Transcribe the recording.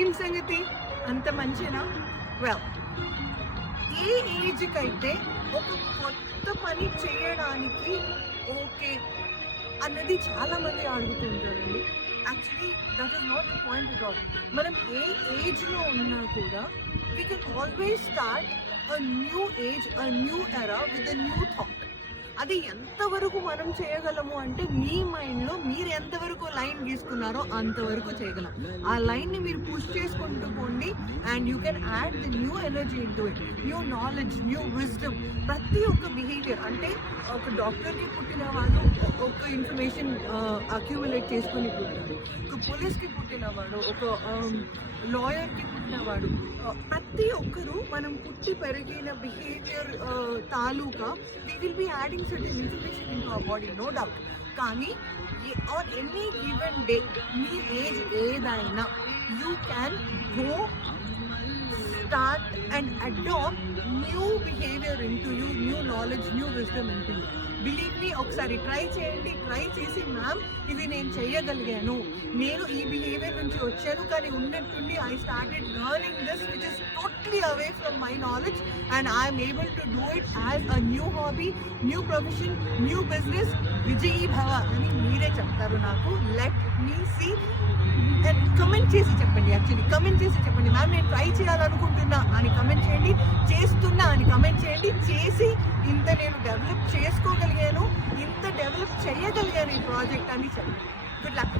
ఏం సంగతి అంత మంచినా? వెల్, ఏ ఏజ్కైతే ఒక కొత్త పని చేయడానికి ఓకే అన్నది చాలా మంది అడుగుతుంటారండి. Actually that is not the point at all. మనం ఏ ఏజ్లో ఉన్నా కూడా we can always start a new age, a new era with a new thought. అది ఎంతవరకు మనం చేయగలము అంటే మీ మైండ్లో మీరు ఎంతవరకు లైన్ గీసుకున్నారో అంతవరకు చేయగలం. ఆ లైన్ని మీరు పుష్ చేసుకుంటూ పోండి and you can add the new energy into it, new knowledge, new wisdom. ప్రతి ఒక్క బిహేవియర్ అంటే ఒక డాక్టర్కి పుట్టిన వాడు ఒక ఇన్ఫర్మేషన్ అక్యూములేట్ చేసుకుని పుట్టాడు, ఒక పోలీస్కి పుట్టినవాడు, ఒక లాయర్కి పుట్టినవాడు, ప్రతి ఒక్కరూ మనం పుట్టి పెరిగిన behaviour taluka we will be adding certain information into our body, no doubt. కానీ on any given day me age ఏదైనా you can go start and adopt new behavior into you, new knowledge, new wisdom into you. Believe me, ఒకసారి try చేయండి. Try చేసి ma'am ఇది నేను చేయగలిగాను, నేను ఈ బిహేవియర్ నుంచి వచ్చాను, కానీ ఉన్నట్టుండి I started learning this which is totally away from my knowledge and I'm able to do it as a new hobby, new profession, new business. విజయీ భవ అని మీరే చెప్తారు నాకు. Let me see and comment చేసి చెప్పండి. యాక్చువల్లీ కమెంట్ చేసి చెప్పండి, మ్యామ్ నేను ట్రై చేయాలనుకుంటున్నా అని కమెంట్ చేయండి, చేస్తున్నా అని కమెంట్ చేయండి. చేసి ఇంత నేను డెవలప్ చేసుకోగలిగాను, ఇంత డెవలప్ చేయగలిగాను ఈ ప్రాజెక్ట్ అని చెప్పండి. Good luck.